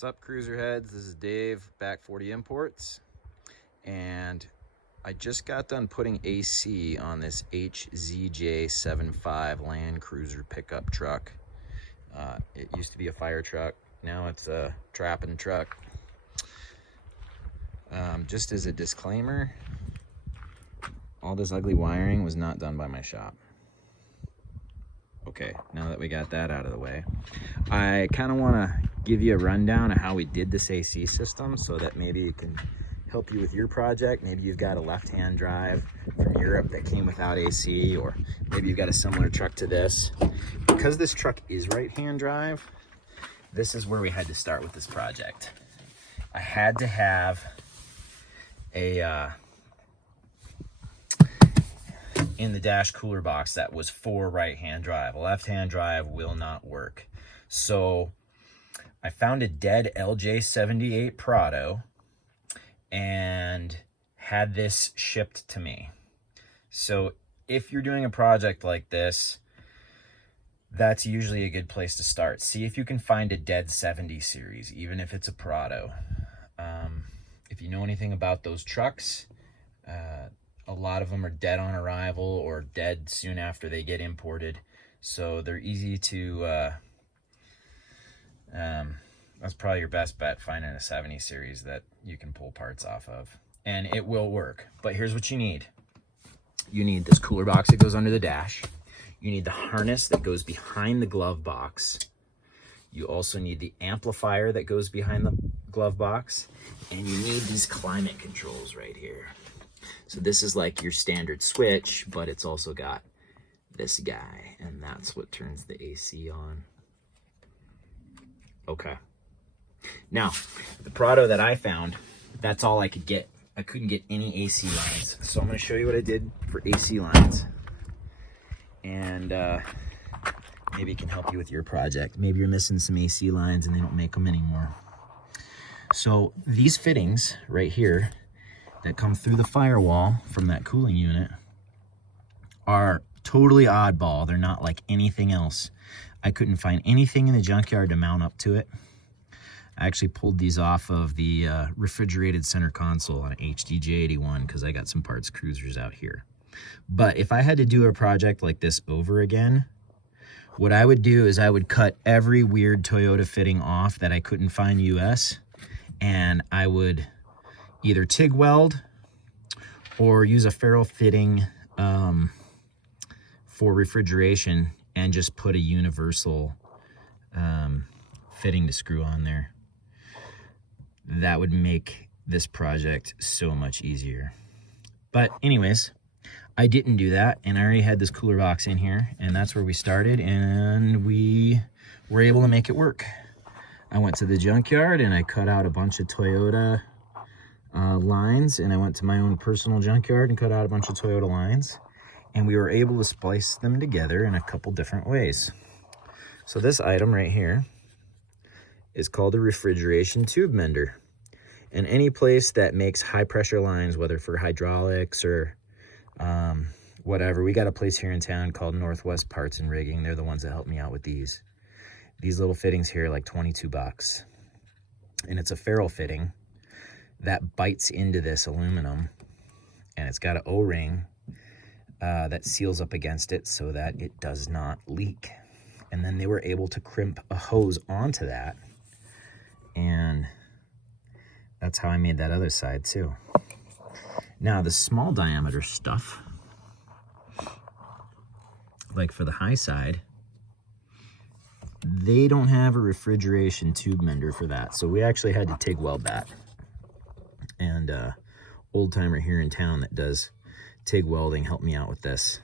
What's up, cruiser heads? This is Dave, Back 40 Imports, and I just got done putting AC on this HZJ75 Land Cruiser pickup truck. It used to be a fire truck, now it's a trapping truck. Just as a disclaimer, all this ugly wiring was not done by my shop. Okay, now that we got that out of the way, I kind of want to give you a rundown of how we did this AC system so that maybe it can help you with your project. Maybe you've got a left-hand drive from Europe that came without AC, or maybe you've got a similar truck to this. Because this truck is right-hand drive, this is where we had to start with this project. I had to have a in the dash cooler box that was for right-hand drive. A left-hand drive will not work. So I found a dead LJ78 Prado and had this shipped to me. So if you're doing a project like this, that's usually a good place to start. See if you can find a dead 70 series, even if it's a Prado. If you know anything about those trucks, a lot of them are dead on arrival or dead soon after they get imported. So they're easy to, that's probably your best bet, finding a 70 series that you can pull parts off of. And it will work. But here's what you need. You need this cooler box that goes under the dash. You need the harness that goes behind the glove box. You also need the amplifier that goes behind the glove box. And you need these climate controls right here. So this is like your standard switch, but it's also got this guy, and that's what turns the AC on. Okay. Now, the Prado that I found, that's all I could get. I couldn't get any AC lines. So I'm going to show you what I did for AC lines. And maybe it can help you with your project. Maybe you're missing some AC lines and they don't make them anymore. So these fittings right here that come through the firewall from that cooling unit are totally oddball. They're not like anything else. I couldn't find anything in the junkyard to mount up to it. I actually pulled these off of the refrigerated center console on an HZJ75 because I got some parts cruisers out here. But if I had to do a project like this over again, what I would do is I would cut every weird Toyota fitting off that I couldn't find US, and I would either TIG weld or use a ferrule fitting for refrigeration and just put a universal fitting to screw on there. That would make this project so much easier. But anyways, I didn't do that, and I already had this cooler box in here, and that's where we started, and we were able to make it work. I went to the junkyard and I cut out a bunch of Toyota lines, and I went to my own personal junkyard and cut out a bunch of Toyota lines, and we were able to splice them together in a couple different ways. So this item right here is called a refrigeration tube mender, and any place that makes high pressure lines, whether for hydraulics or whatever, we got a place here in town called Northwest Parts and Rigging. They're the ones that helped me out with these little fittings here, like 22 bucks, and it's a ferrule fitting that bites into this aluminum, and it's got an O-ring that seals up against it so that it does not leak. And then they were able to crimp a hose onto that, and that's how I made that other side too. Now the small diameter stuff, like for the high side, they don't have a refrigeration tube mender for that, so we actually had to TIG weld that. And old timer here in town that does TIG welding helped me out with this.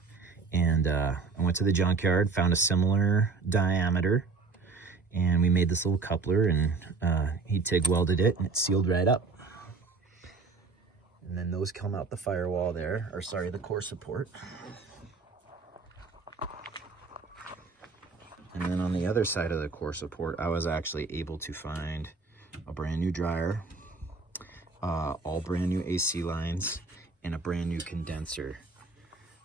And I went to the junkyard, found a similar diameter, and we made this little coupler, and he TIG welded it, and it sealed right up. And then those come out the firewall there, or sorry, the core support. And then on the other side of the core support, I was actually able to find a brand new dryer, all brand new AC lines, and a brand new condenser.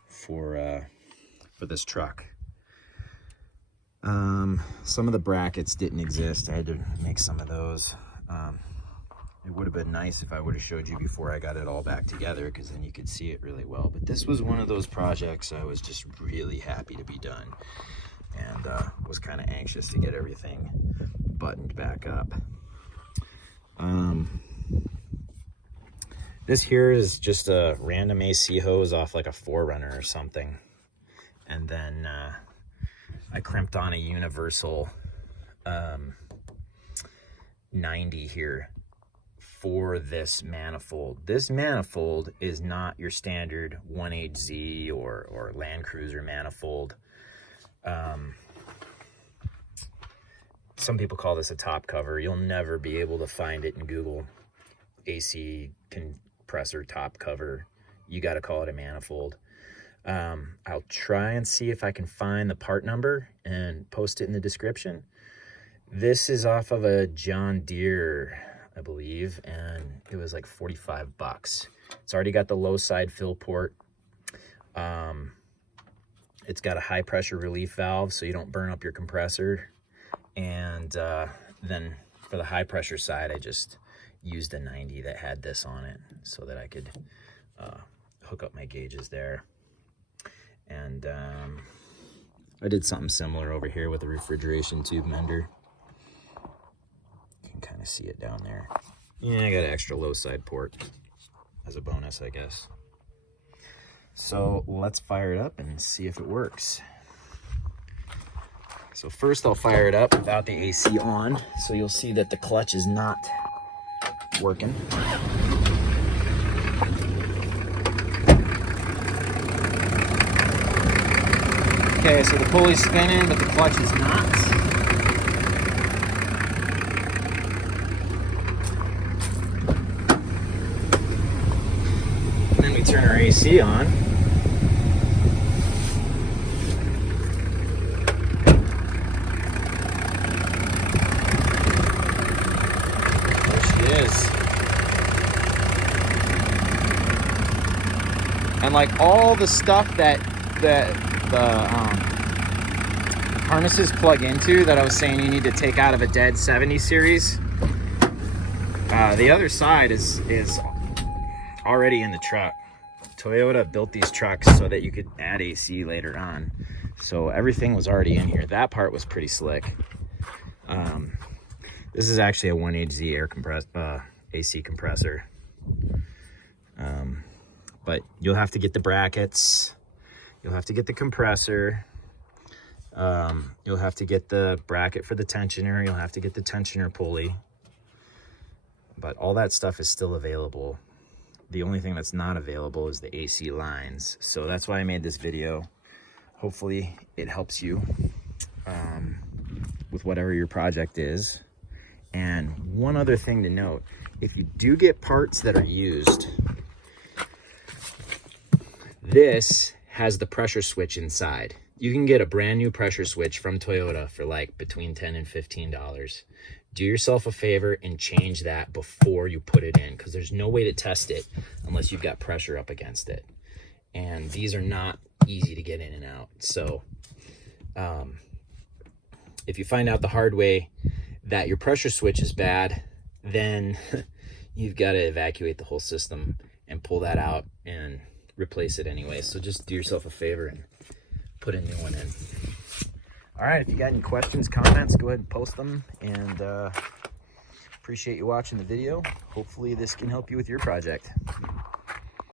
'for this truck. Some of the brackets didn't exist. I had to make some of those. It would have been nice if I would have showed you before I got it all back together, because then you could see it really well. But this was one of those projects I was just really happy to be done, and was kind of anxious to get everything buttoned back up. This here is just a random AC hose off like a 4Runner or something. And then I crimped on a universal 90 here for this manifold. This manifold is not your standard 1HZ or Land Cruiser manifold. Some people call this a top cover. You'll never be able to find it in Google. AC compressor top cover. You got to call it a manifold. I'll try and see if I can find the part number and post it in the description. This is off of a John Deere, I believe, and it was like 45 bucks. It's already got the low side fill port. It's got a high pressure relief valve so you don't burn up your compressor. And then for the high pressure side, I just used a 90 that had this on it so that I could hook up my gauges there. And I did something similar over here with a refrigeration tube mender. You can kind of see it down there. Yeah, I got an extra low side port as a bonus, I guess. So let's fire it up and see if it works. So first I'll fire it up without the AC on, so you'll see that the clutch is not working. Okay, so the pulley's spinning, but the clutch is not. And then we turn our AC on. There she is. And like all the stuff that the harnesses plug into that I was saying you need to take out of a dead 70 series, the other side is already in the truck. Toyota built these trucks so that you could add AC later on, so everything was already in here. That part was pretty slick. This is actually a 1HZ air AC compressor, but you'll have to get the brackets. You'll have to get the compressor. You'll have to get the bracket for the tensioner. You'll have to get the tensioner pulley. But all that stuff is still available. The only thing that's not available is the AC lines. So that's why I made this video. Hopefully it helps you with whatever your project is. And one other thing to note, if you do get parts that are used, this has the pressure switch inside. You can get a brand new pressure switch from Toyota for like between $10 and $15. Do yourself a favor and change that before you put it in, because there's no way to test it unless you've got pressure up against it. And these are not easy to get in and out. So if you find out the hard way that your pressure switch is bad, then you've got to evacuate the whole system and pull that out and replace it anyway. So just do yourself a favor and put a new one in. All right, if you got any questions, comments, go ahead and post them. And appreciate you watching the video. Hopefully this can help you with your project.